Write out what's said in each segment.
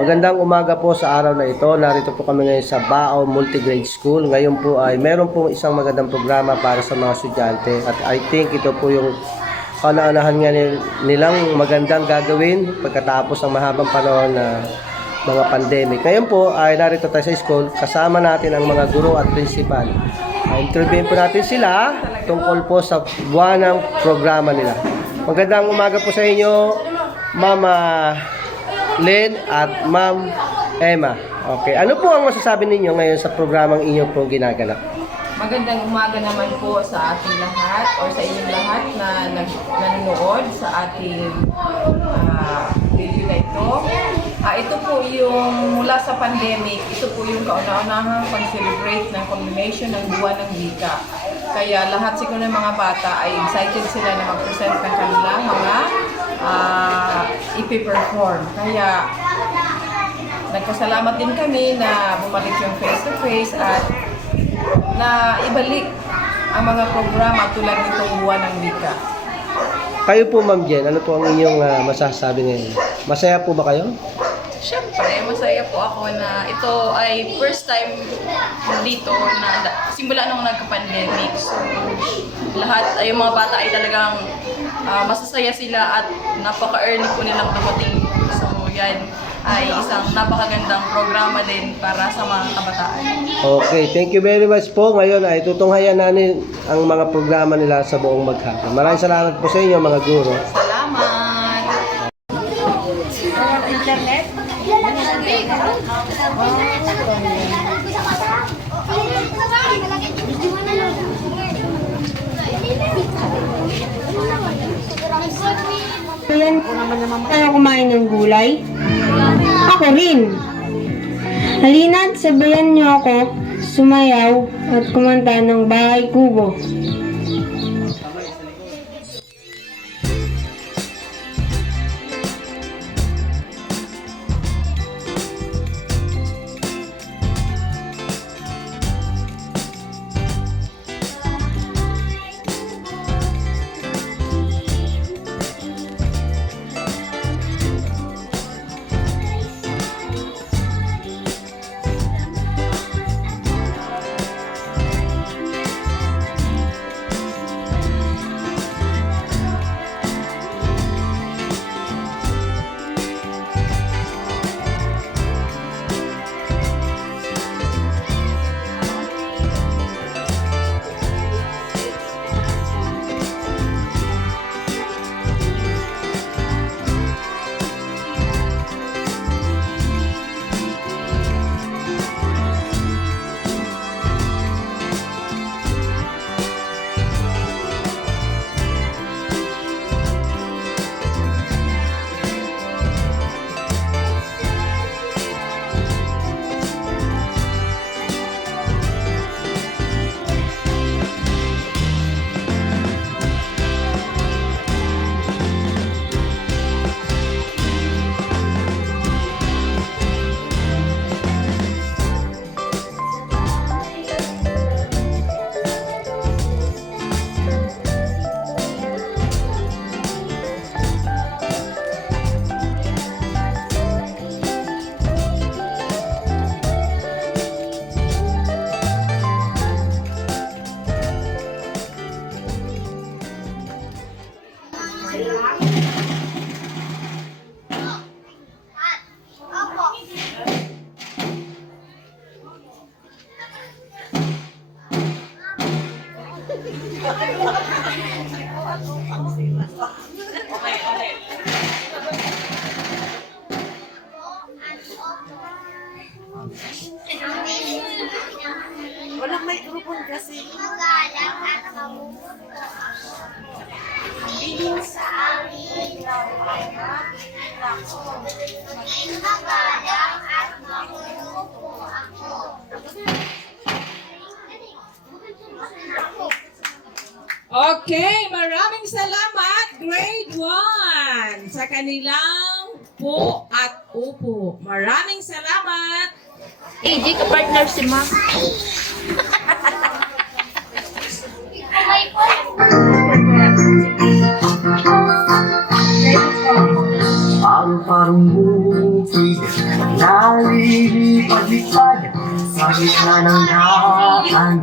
Magandang umaga po sa araw na ito. Narito po kami ngayon sa Bao Multigrade School. Ngayon po ay meron po isang magandang programa para sa mga estudyante. At I think ito po yung kauna-unahan nga nilang magandang gagawin pagkatapos ng mahabang panahon na mga pandemic. Ngayon po ay narito tayo sa school. Kasama natin ang mga guro at principal. Interviewin po natin sila tungkol po sa buwanang programa nila. Magandang umaga po sa inyo, Mama Len at Ma'am Emma. Okay. Ano po ang masasabi ninyo ngayon sa programang inyo pong ginaganap? Magandang umaga naman po sa ating lahat o sa inyong lahat na nanonood sa ating video na ito. Ito po yung mula sa pandemic, ito po yung kauna-unahang pag-celebrate ng culmination ng buwan ng wika. Kaya lahat siguro ng mga bata ay excited sila na mag-present ng kanilang mga ipi-perform. Kaya nagpasalamat din kami na bumalik yung face-to-face at na ibalik ang mga programa tulad nitong buwan ng wika. Kayo po, Ma'am Jen, ano po ang inyong masasabi ngayon? Masaya po ba kayo? Siyempre, masaya po ako na ito ay first time dito na simula nung nagka-pandemic. So, lahat ay yung mga bata ay talagang masasaya sila at napaka-early po nilang dumating. So, yan ay isang napakagandang programa din para sa mga kabataan. Okay, thank you very much po. Ngayon ay tutunghayan natin ang mga programa nila sa buong maghapon. Maraming salamat po sa inyo, mga guro. Salamat! Internet? Ano kumain ng gulay? Ako rin. Halina't sabayan niyo ako sumayaw at kumanta ng Bahay Kubo. Walang microphone kasi. Magalang at mamuno Maging sa amin Maging magalang at mamuno po ako. Okay, maraming salamat grade 1 sa kanilang po at upo. Maraming salamat. AJ, ka-partner si Ma. Parang bukid paglipad sa gitna ng daan.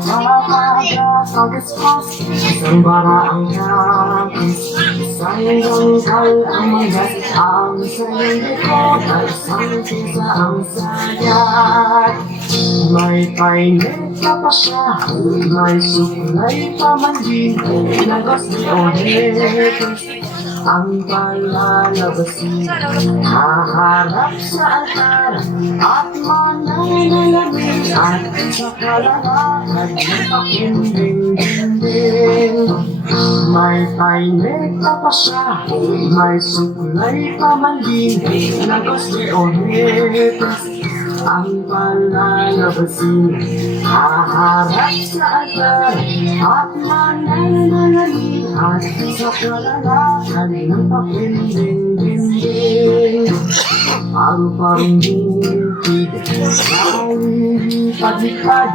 Mapapaga pagaspas, isang bara ang yakis, isang ganggal ang magas, ang sayang likod at isang pisa ang sayat. May painita pa siya, may suklay pa man din, nagos ni Onetes ang palalabasin. Haharap sa altar at mananalamin at sa kalalakad ng pakinding-ding. May painita pa siya, may suklay pa man din, nagos ni Onetes ang palalabasin. Haharap sa altar at mananalamin at sa kalalakad ng pakinding-ding. Ang pangingkid ay paglipad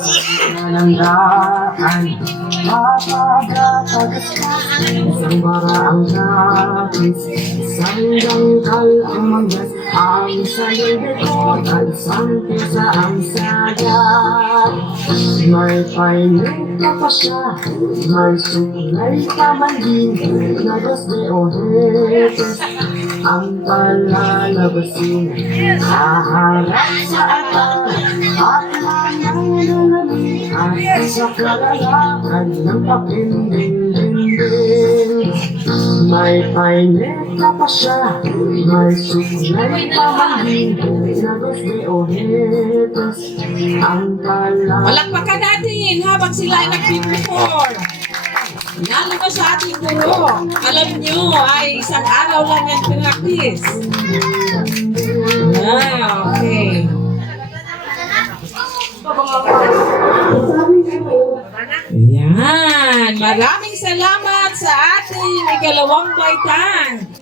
sa ng daan. Mapagatagaskas, isang bara ang kapis, isang dangkal ang magas, ang sayang likod at isang pisa ang sayat. May painita pa siya, may suklay pa man din, nagos ni Onetes ang palalabasin. Haharap sa altar at mananalamin at sa kalalakad ng pakinding-ding. May painita pa siya, may suklay pa man din, nagos ni Onetes ang palalabasin. Palakpakan natin habang sila ay nag-perform. Lalo na sa ating guro. Alam nyo, ay isang araw lang yan practice. Okay. Yan. Maraming salamat sa ating ikalawang baitan.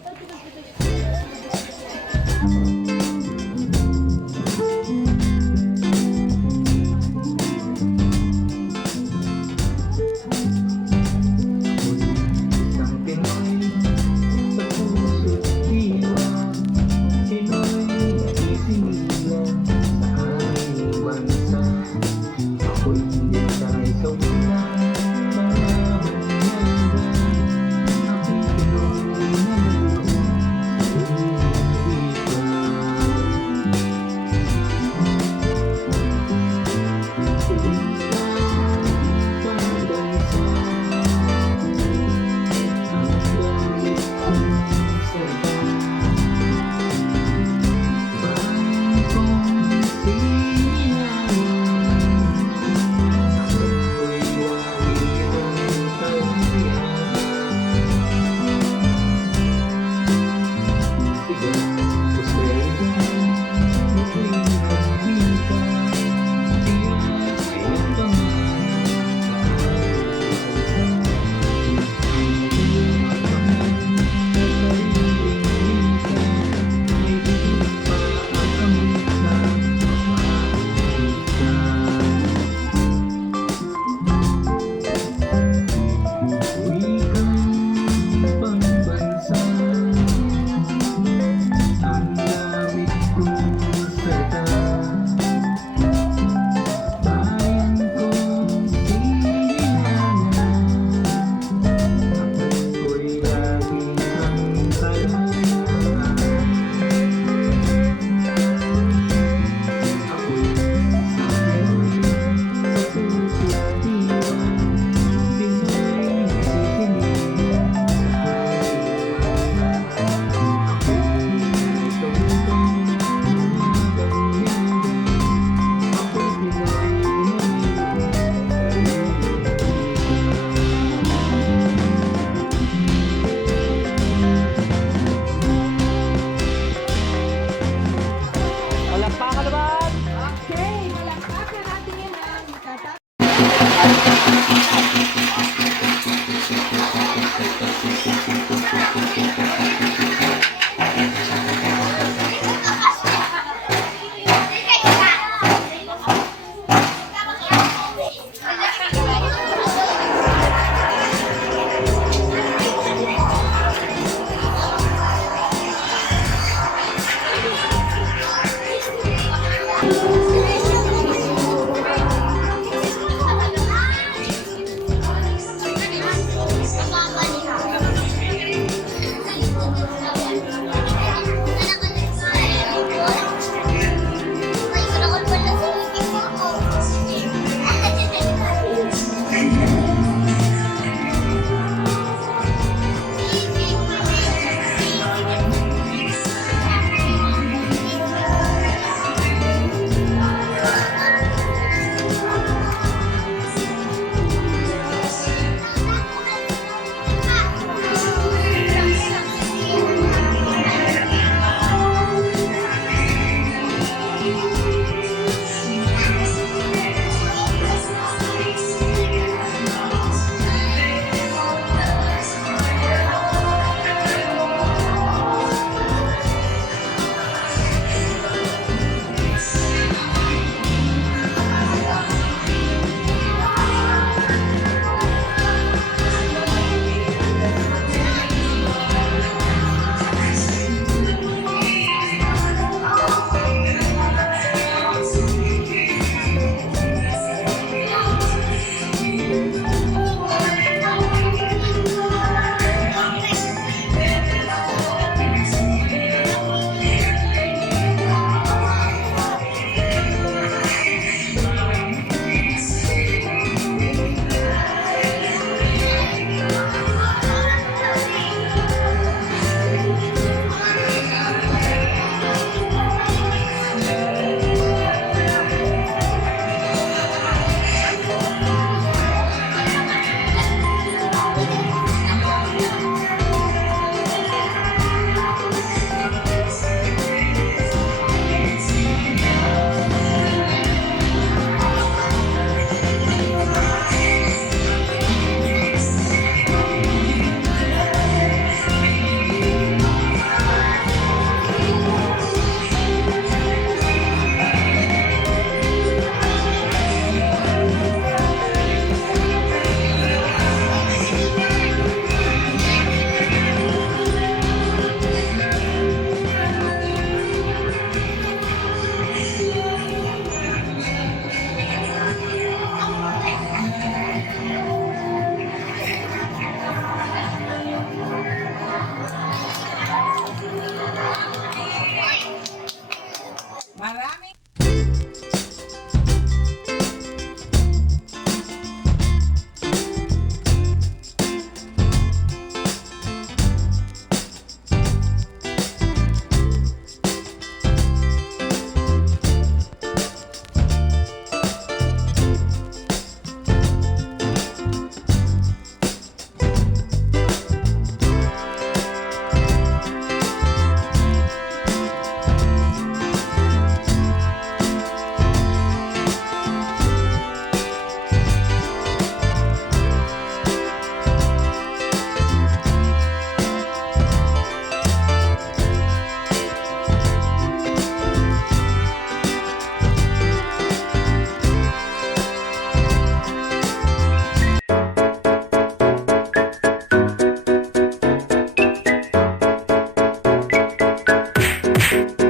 po.